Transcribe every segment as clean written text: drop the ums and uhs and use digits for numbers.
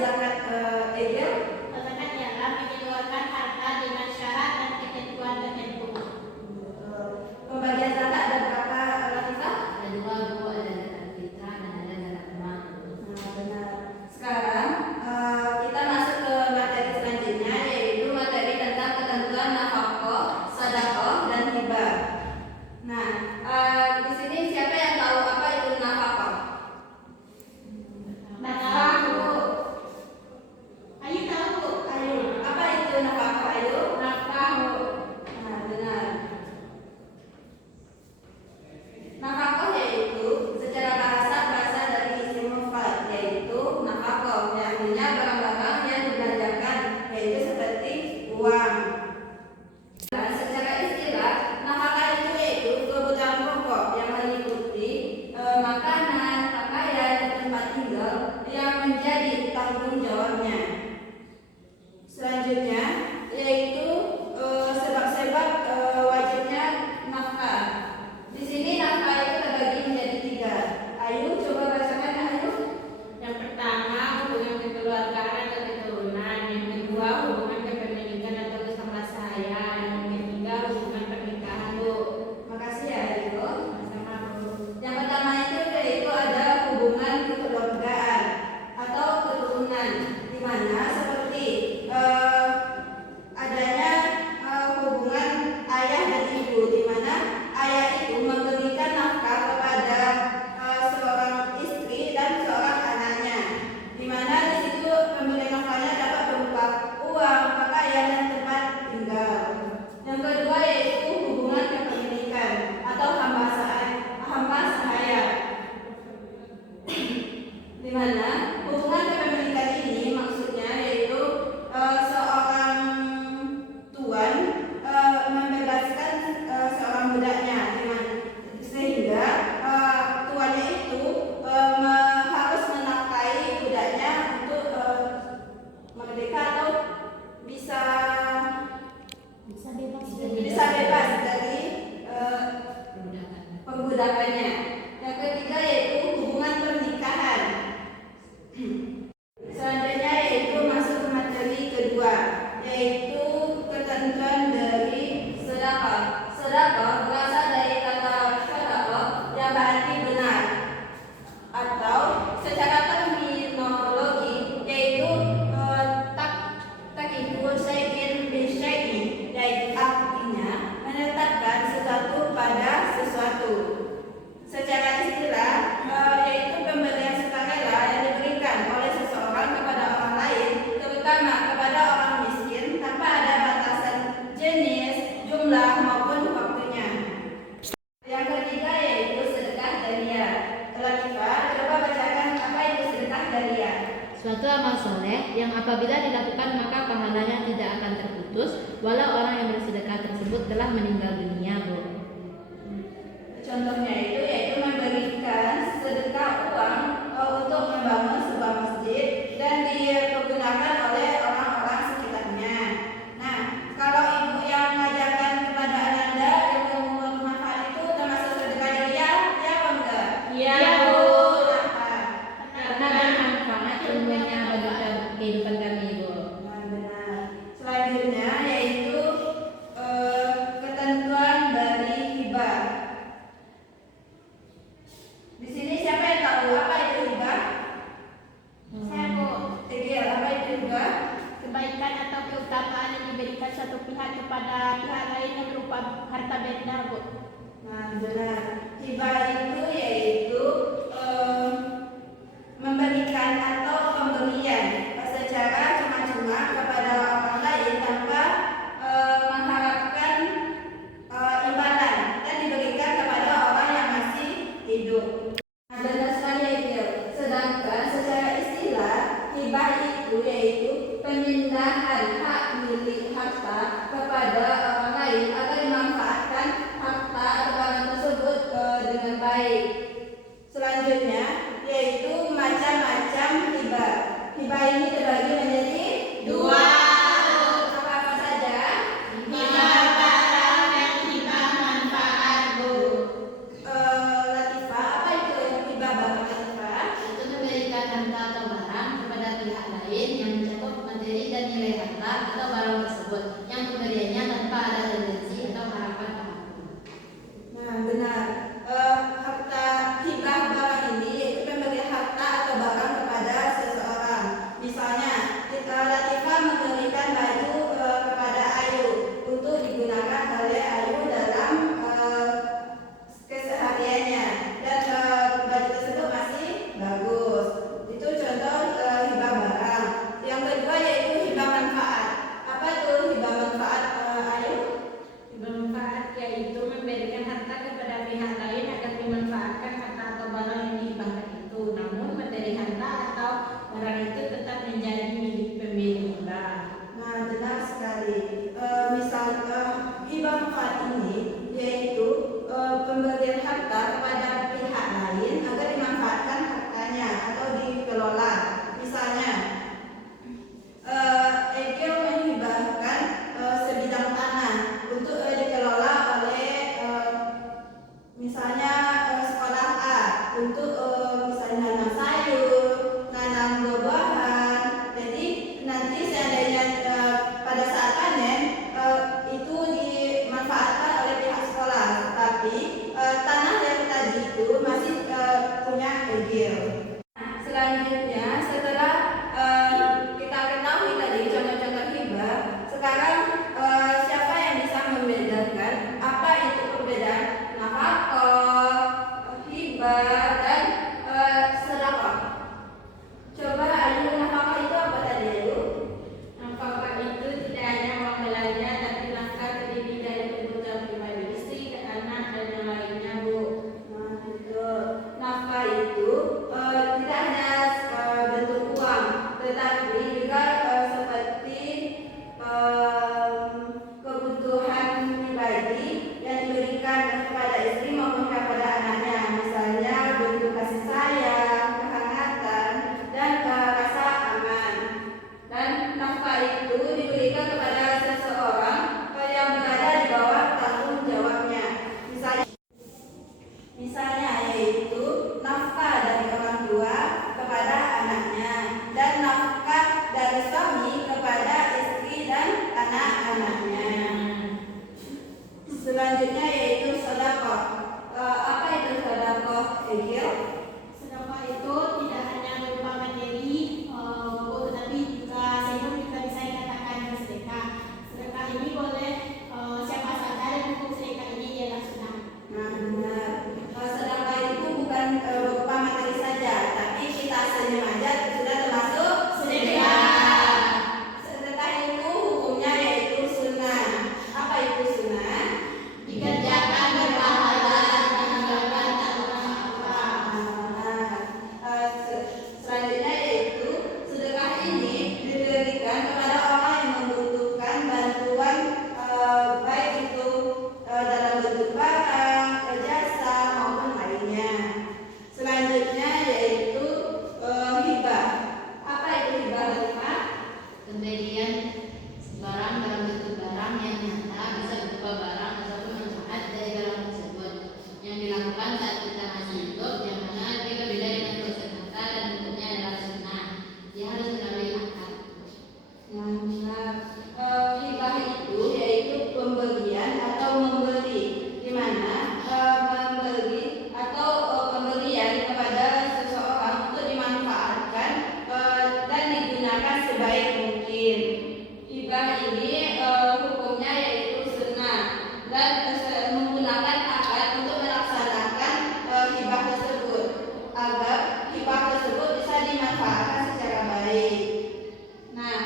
zakat Egel? Zakat ialah mengeluarkan harta dengan syarat dan ketentuan tertentu. Pembagian zakat ada berapa, Latifah? Ada dua, Bu, ada zakat fitrah dan ada zakat mal. Nah, benar. Sekarang kita masuk ke materi selanjutnya, yaitu materi tentang ketentuan nafkah, sedekah, dan hibah. Nah, di sini siapa yang tahu apa itu nafkah? Nafkah, Bu. Ayu tahu? Ayu, apa itu nafkah, Ayu? Nafkah, Bu. Nah, benar. Nafkah yaitu secara bahasa berasal dari isim mufrad, yaitu nafkah, yang artinya barang-barang yang dibelanjakan, yaitu seperti uang. Dan secara istilah, nafkah itu yaitu kebutuhan pokok yang meliputi makanan, pakaian, dan tempat tinggal yang menjadi tanggung jawabnya. Selanjutnya yaitu sebab-sebab wajibnya nafkah. Di sini nafkah itu terbagi menjadi 3. Ayu, coba bacakan, Ayu. Yang pertama, hubungan kekeluargaan atau keturunan. Yang kedua, hubungan kepemilikan atau kesamaan. Yang ketiga, hubungan pernikahan, Bu. Makasih ya, Ayu. Sama-sama, Bu. Yang pertama yaitu ada hubungan kekeluargaan atau keturunan, di mana seperti adanya hubungan ayah dan ibu, di mana ayah itu memberikan nafkah kepada seorang istri dan seorang anaknya, di mana di situ pemberian nafkahnya dapat berupa uang, pakaian, dan tempat tinggal. Yang kedua yaitu hubungan kepemilikan atau hamba sahaya, di mana hubungan kepemilikan ini maksudnya yaitu seorang tuan membebaskan seorang budaknya, sehingga tuannya itu harus menafkahi budaknya untuk merdeka atau bisa bebas dari perbudakannya. Yang ketiga yaitu hubungan pernikahan. Selanjutnya yaitu masuk ke materi kedua, yaitu ketentuan dari sedekah. Sedekah berasal dari kata sedekah yang berarti benar, atau secara terminologi yaitu takiful syai'in bi syai'in, yaitu artinya menetapkan sesuatu pada sesuatu. Secara istilah yaitu pemberian sukarela yang diberikan oleh seseorang kepada orang lain, terutama kepada orang miskin, tanpa ada batasan jenis, jumlah, maupun waktunya. Yang ketiga yaitu sedekah jariyah. Latifah, coba bacakan apa itu sedekah jariyah. Suatu amal soleh yang apabila dilakukan maka pahalanya tidak akan terputus walau orang yang bersedekah tersebut telah meninggal dunia, Bu. Contohnya itu yaitu memberikan sedekah uang untuk membangun sebuah masjid dan dipergunakan oleh orang-orang sekitarnya. Nah, kalau ibu yang mengajarkan kepada Ananda ilmu bermanfaat itu termasuk sedekah jariyah, ya apa enggak? Iya, Bu. Kenapa? Karena bermanfaat ilmunya bagi kehidupan kami, Bu. Nah, benar. Selanjutnya yaitu ketentuan dari hibah. Di sini siapa yang tahu apa itu hibah? Saya, Bu. Egel, apa itu hibah? Kebaikan atau keutamaan yang diberikan satu pihak kepada pihak lain yang berupa harta benda, Bu. Nah, benar. Hibah itu yaitu memberikan atau pemberian secara cuma-cuma kepada orang lain tanpa mengharapkan imbalan, dan diberikan kepada orang yang masih hidup. Nah, benar sekali ya. Sedangkan secara istilah hibah itu yaitu pemindahan hak milik harta kepada orang lain agar dimanfaatkan harta atau barang tersebut dengan baik. Selanjutnya yaitu macam-macam hibah. Hibah ini terbagi menjadi 2. Apa saja? Hibah barang dan hibah manfaat, Bu. Latifah, apa itu hibah barang, Latifah? Itu memberikan harta atau barang kepada pihak lain Selanjutnya, setelah kita ketahui tadi contoh-contoh hibah, sekarang siapa yang bisa membedakan apa itu perbedaan nafkah, hibah, dan sedekah? Coba Ayu, nafkah itu apa tadi Ayu? Nafkah itu tidak hanya uang belanja, tapi nafkah terdiri dari kebutuhan pribadi istri, anak, dan yang lainnya, Bu. Nah, betul. Nafkah itu tidak hanya bentuk uang, tetapi juga seperti kebutuhan pribadi yang diberikan kepada istri maupun kepada anaknya. Misalnya bentuk kasih sayang, kehangatan, dan rasa aman. Dan nafkah itu diberikan kepada seseorang yang berada di bawah tanggung jawabnya. Misalnya yaitu nafkah dari orang tua kepada anaknya dan nafkah dari suami kepada istri dan anak-anaknya. Selanjutnya yaitu sedekah. Apa itu sedekah, Egil? Sedekah itu tidak hanya berupa materi, tetapi juga sehingga juga bisa dikatakan bersedekah. Sedekah ini boleh siapa saja dan hukum sedekah ini ialah sunnah. Nah, benar. Sedekah itu bukan berupa materi saja, tapi kita senyum aja sudah termasuk sedekah. Sedekah itu hukumnya yaitu sunnah. Apa itu sunnah? Dikerjakan berpahala dan meninggalkan tanpa apa. Selanjutnya yaitu sedekah ini diberikan kepada orang yang membutuhkan bantuan, baik itu dalam bentuk barang, jasa maupun lainnya. Selanjutnya yaitu hibah. Apa itu hibah, Latifah? Pemberian barang dalam bentuk barang yang nyata, bisa berupa barang ataupun manfaat dari barang tersebut, yang dilakukan saat kita masih hidup, yang mana dia berbeda dengan proses kata dan bentuknya adalah sunnah. Dia harus melalui akad. Nah, benar. Hibah itu yaitu pemberian atau memberi, di mana memberi atau pemberian kepada seseorang untuk dimanfaatkan dan digunakan sebaik mungkin. Hibah ini hukumnya yaitu sunnah dan menggunakan akad untuk melaksanakan hibah tersebut agar hibah tersebut bisa dimanfaatkan secara baik. Nah,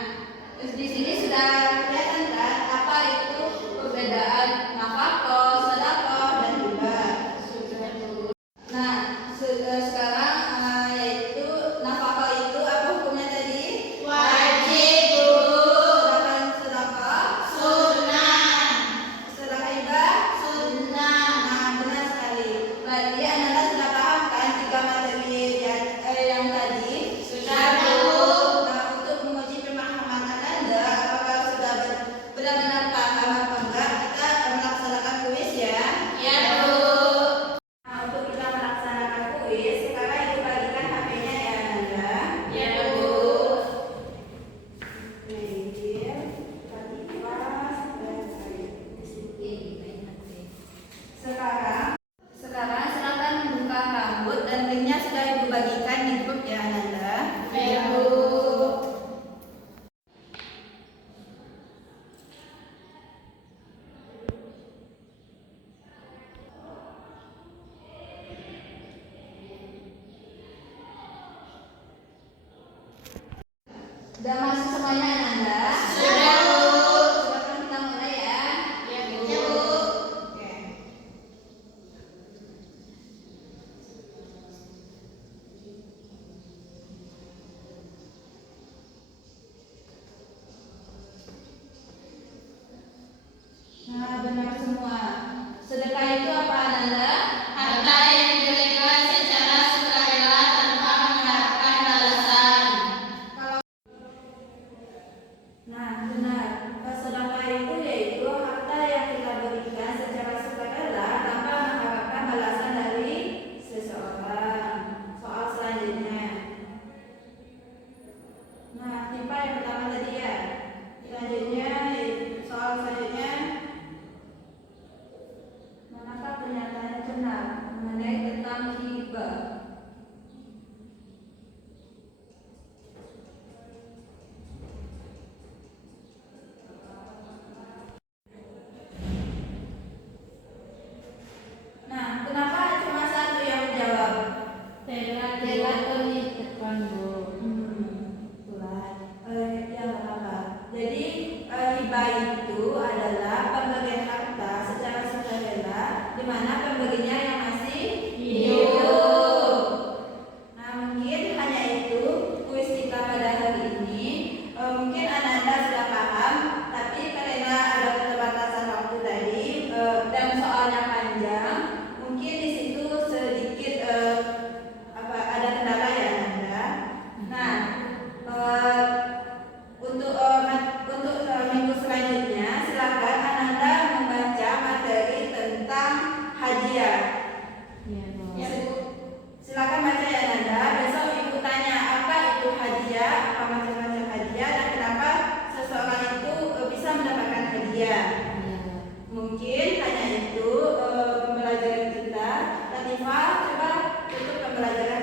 di sini sudah kelihatan kan apa itu perbedaan nafkah, sedekah, dan hibah. Nah, sekarang yaitu nafkah itu apa hukumnya tadi? Wajib, Bu. Sedangkan sedekah, Sunnah. sedekah hibah, Sunnah. nah benar sekali. Berarti Anda sudah paham kan tiga materi yang tadi? Sudah, Bu. Nah, untuk menguji pemahaman Anda, apakah sudah benar-benar paham apa enggak? Kita melaksanakan kuis ya. Ya, Bu. Nah, untuk kita melaksanakan kuis, sekarang ibu bagikan HP-nya ya Anda. Ya, Bu. Media, Latifah, dan Ayu. Sekarang silakan membuka rambut dan linknya sudah ibu bagikan di grup ya Anda. Ya, Bu. Sudah masuk semuanya Anda? Sudah, Bu. Silakan kita mulai ya. Ya, Bu. Oke. Nah, benar semua. Sedekah itu apa Anda? Harta yang diberikan secara sukarela tanpa mengharapkan balasan. pembelajaran